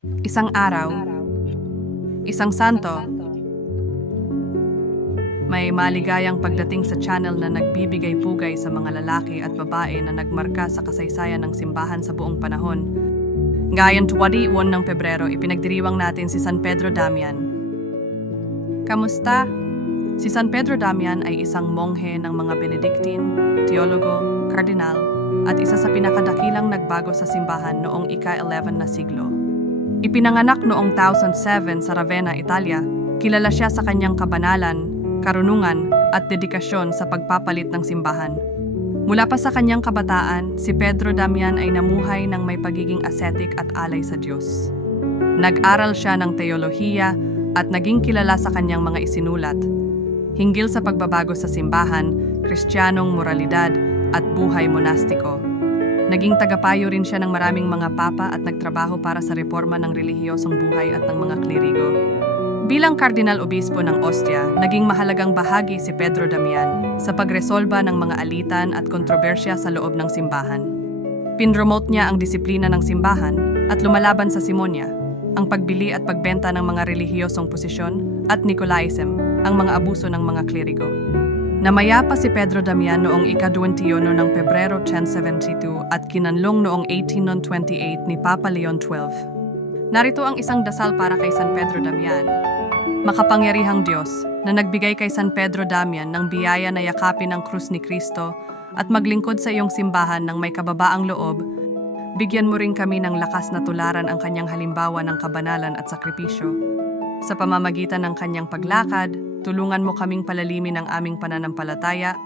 Isang araw, isang santo, may maligayang pagdating sa channel na nagbibigay pugay sa mga lalaki at babae na nagmarka sa kasaysayan ng simbahan sa buong panahon. Ngayon 21 ng Pebrero, ipinagdiriwang natin si San Pedro Damian. Kamusta? Si San Pedro Damian ay isang monghe ng mga Benedictine, teologo, kardinal, at isa sa pinakadakilang nagbago sa simbahan noong ika-11 na siglo. Ipinanganak noong 2007 sa Ravenna, Italia, kilala siya sa kanyang kabanalan, karunungan at dedikasyon sa pagpapalit ng simbahan. Mula pa sa kanyang kabataan, si Pedro Damian ay namuhay ng may pagiging ascetic at alay sa Diyos. Nag-aral siya ng teolohiya at naging kilala sa kanyang mga isinulat, hinggil sa pagbabago sa simbahan, kristyanong moralidad at buhay monastiko. Naging tagapayo rin siya ng maraming mga papa at nagtrabaho para sa reforma ng relihiyosong buhay at ng mga klerigo. Bilang Kardinal Obispo ng Ostia, naging mahalagang bahagi si Pedro Damian sa pagresolba ng mga alitan at kontrobersya sa loob ng simbahan. Pinromote niya ang disiplina ng simbahan at lumalaban sa simonya, ang pagbili at pagbenta ng mga relihiyosong posisyon at Nicolaism, ang mga abuso ng mga klerigo. Namaya pa si Pedro Damian noong ika-21 ng Pebrero 1072 at kinanlong noong 1828 ni Papa Leon XII. Narito ang isang dasal para kay San Pedro Damian. Makapangyarihang Diyos na nagbigay kay San Pedro Damian ng biyaya na yakapin ang krus ni Kristo at maglingkod sa iyong simbahan ng may kababaang loob, bigyan mo rin kami ng lakas na tularan ang kanyang halimbawa ng kabanalan at sakripisyo. Sa pamamagitan ng kanyang paglakad, tulungan mo kaming palalimin ang aming pananampalataya,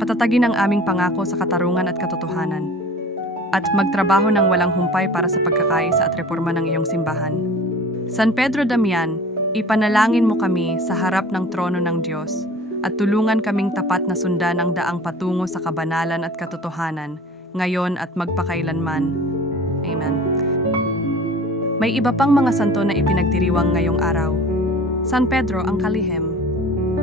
patatagin ang aming pangako sa katarungan at katotohanan, at magtrabaho ng walang humpay para sa pagkakaisa at reforma ng iyong simbahan. San Pedro Damian, ipanalangin mo kami sa harap ng trono ng Diyos at tulungan kaming tapat na sundan ang daang patungo sa kabanalan at katotohanan, ngayon at magpakailanman. Amen. May iba pang mga santo na ipinagdiriwang ngayong araw. San Pedro ang kalihim.